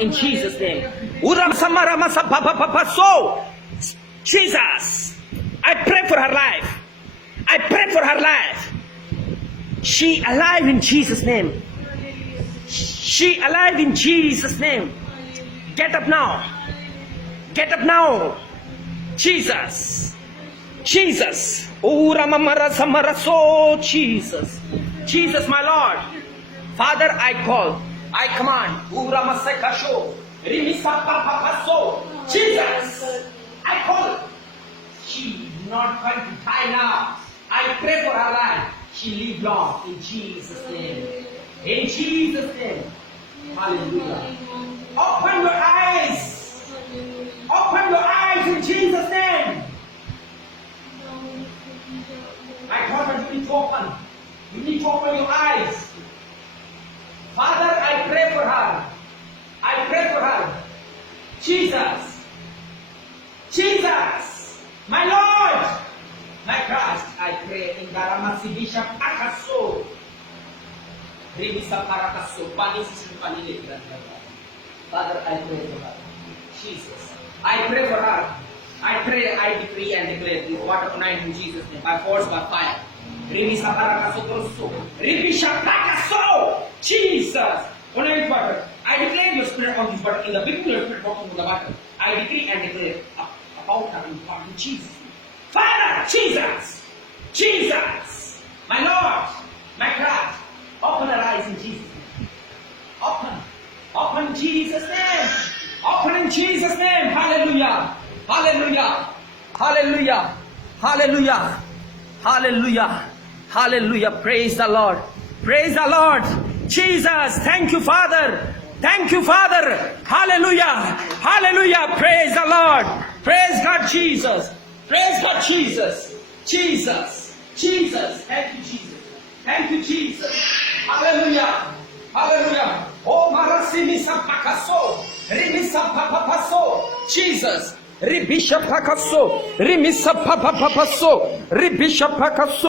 In Jesus' name. So, Jesus, I pray for her life. I pray for her life. She alive in Jesus' name. She alive in Jesus' name. Get up now. Get up now. Jesus. Jesus. So Jesus. Jesus, my Lord. Father, I call. I command. Jesus. I call. She is not going to die now. I pray for her life. She live long in Jesus' name. In Jesus' name. Hallelujah. Open your eyes. Open your eyes in Jesus' name. I told her you need to open. You need to open your eyes. Father, I pray for her. I pray for her. Jesus. Jesus. My Lord. My Christ. I pray in Garamasi Bishop Akaso. Father, I pray for her. Jesus. I pray for her. I pray, I decree and declare this water tonight in Jesus' name. By force, by fire. Jesus. Tonight water. I declare your spirit on this water. In the beginning, your spirit walking on the water. I decree and declare about her in Jesus' name. Father, Jesus. Jesus. My Lord. My God. Open her eyes in Jesus' name. Open. Open in Jesus' name. Open in Jesus' name. Hallelujah. Hallelujah. Hallelujah. Hallelujah. Hallelujah. Hallelujah. Praise the Lord. Praise the Lord. Jesus. Thank you, Father. Thank you, Father. Hallelujah. Hallelujah. Praise the Lord. Praise God, Jesus. Praise God, Jesus. Jesus. Jesus. Thank you, Jesus. Thank you, Jesus. Hallelujah. Hallelujah. Oh, Marasimi Sapakaso. Rimisa Papapaso. Jesus. Ribisha Pakaso. Rimisa Papapaso. Ribisha Pakaso.